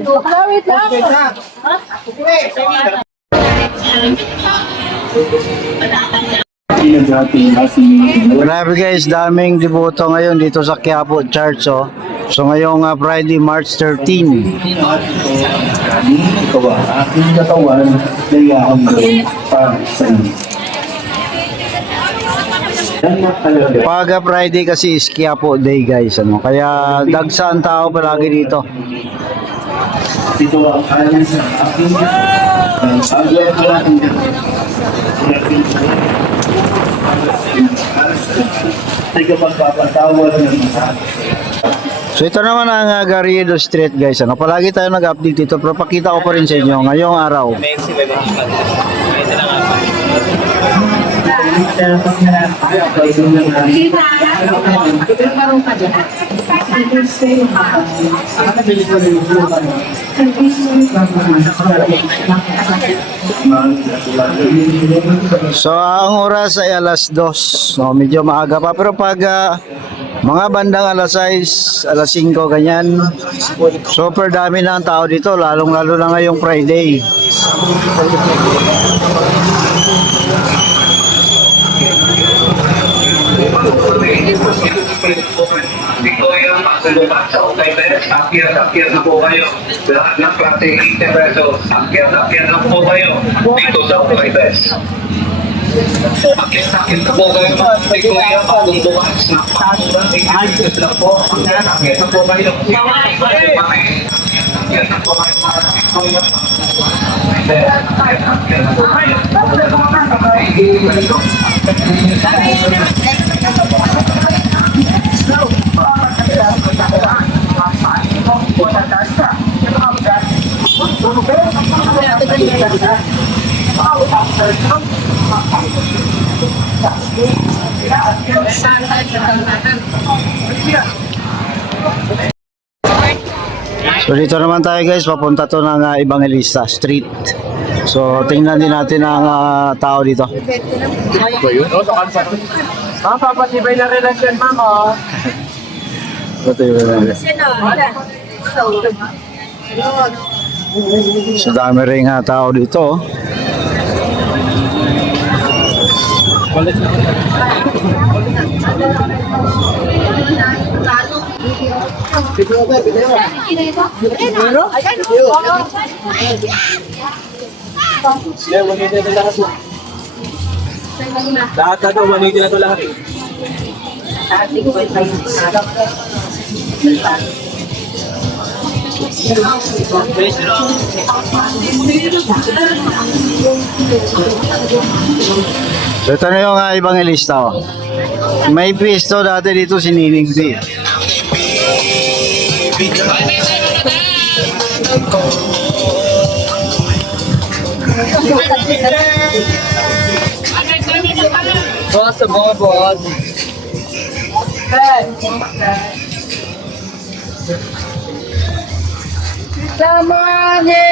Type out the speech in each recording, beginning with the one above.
Wait lang. Grabe guys, daming deboto ngayon dito sa Quiapo Church. Oh. So ngayong Friday, March 13. Aking katawan, layaan mo para sa inyo. Pag Friday kasi is Quiapo Day guys. Ano? Kaya dagsa ang tao palagi dito. Ito ang aking sa aking agad ko natin ay kapagpapatawad ng mga. So ito naman ang Garrido Street guys. Ano? Palagi tayo nag-update dito pero pakita ko pa rin sa inyo ngayong araw. So ang oras ay alas 2. So medyo maaga pa pero pag mga bandang alas 6, alas 5 ganyan. Super dami na ang tao dito lalong-lalo na ngayong Friday. Victoria, pasulubak sa Okayber, akyat na po kayo. Lahat ng klase 80 pesos, akyat na po kayo dito sa Okayber. Akyat na po kayo mga Victoria, pasulubak sa Okayber na po, akyat na po kayo. Akyat na po kayo mga Victoria. So dito naman tayo guys, papunta to ng Evangelista Street. So tingnan din natin ang tao dito. Papatibay na relasyon, mama. Ito yun. So dami rin tao dito. Lahat na ito, maniti na ito lahat. So ito na yung Evangelista. Oh. May pwesto dati dito si Nining D. Boss, mga boss. Samanya.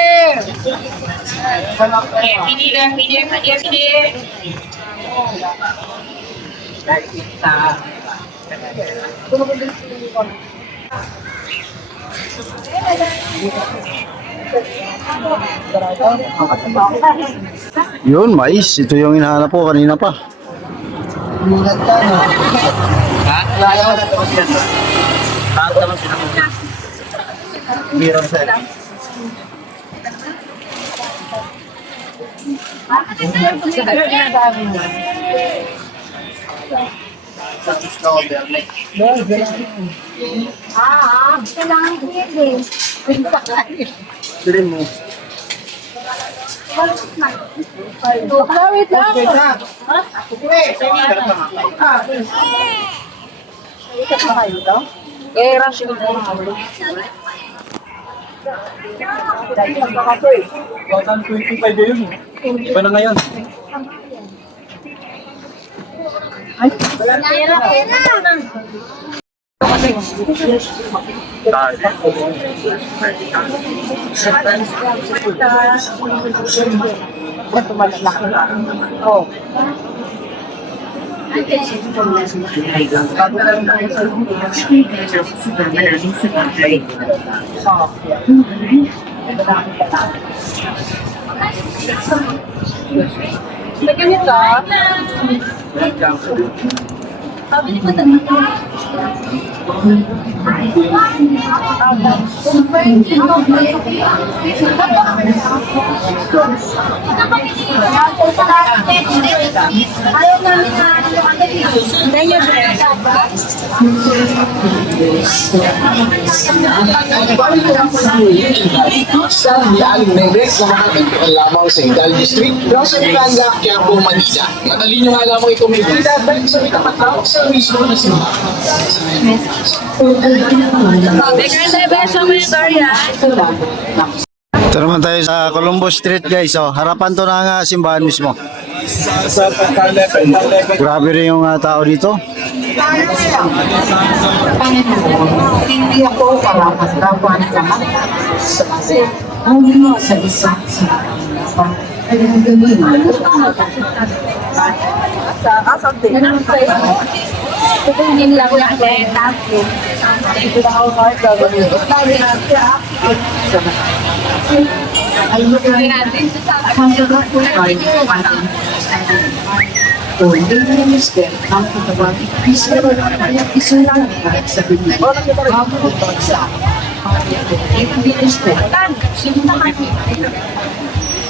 Pili. Yun, mais. Ito yung hinahanap ko kanina pa. Wait lang. Rush ko na. 125 yun. Iba na ngayon. Lagyan nito. Ayaw namin na Sa Aling Negres na makakagpuan lamang sa Hidalgo Street, Rosa Miranda, Quiapo, Manila. Madali nyo nga lamang ito may bida dahil sa may kapatawag sa mismo na sila. Ito naman tayo sa Colombo Street guys. Oh, harapan to ng simbahan mismo. Sa pagka-level. Grabe rin yung tao dito. Hindi ako karapat-dapat naman kasi ano sa isa sa Kukunin lang natin. Tapos,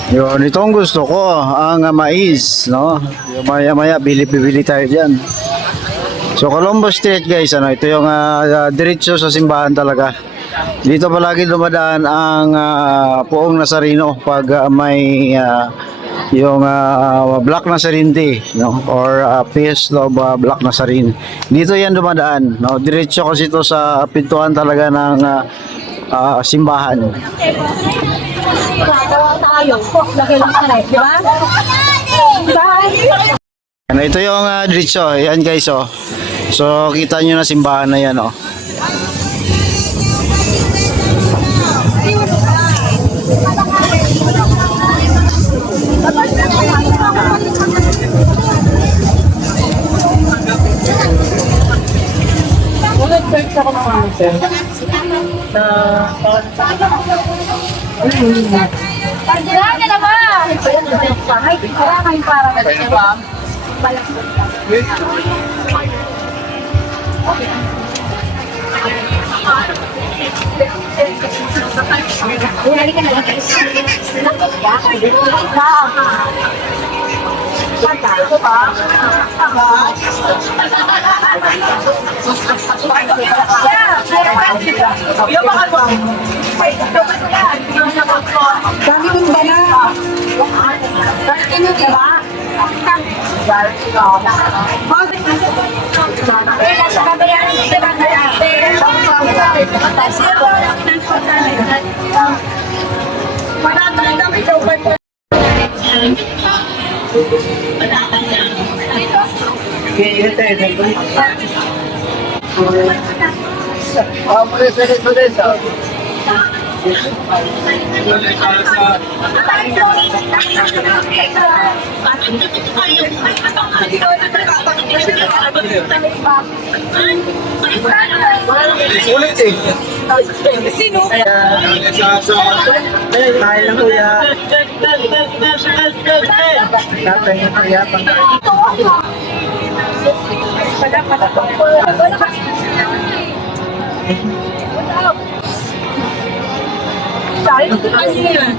Yun, itong gusto ko, ang mais, no? Yung maya-maya, bili-bili tayo dyan. So, Colombo Street guys, ano, ito yung diretso sa simbahan talaga. Dito palagi dumadaan ang Poong Nazareno pag may yung Black Nazarene Day, no? Or Feast of Black Nazarene. Dito yan dumadaan, no? Diretso kasi ito sa pintuan talaga ng simbahan. tayo. Lagay lang ka rin, di ba? Ano, ito yung diretso, yan guys, oh. So, kita nyo na simbahan na yan, oh. Nag-search ako ng ano, sir. Kaya ka naman! Kaya kayo para ka diba? Halika na lang. Dami mong bala. Ano diba? Sa kabayan, diba? Ulit eh. Sino? Tayo lang kuya. Tatay na kuya. Ano yun?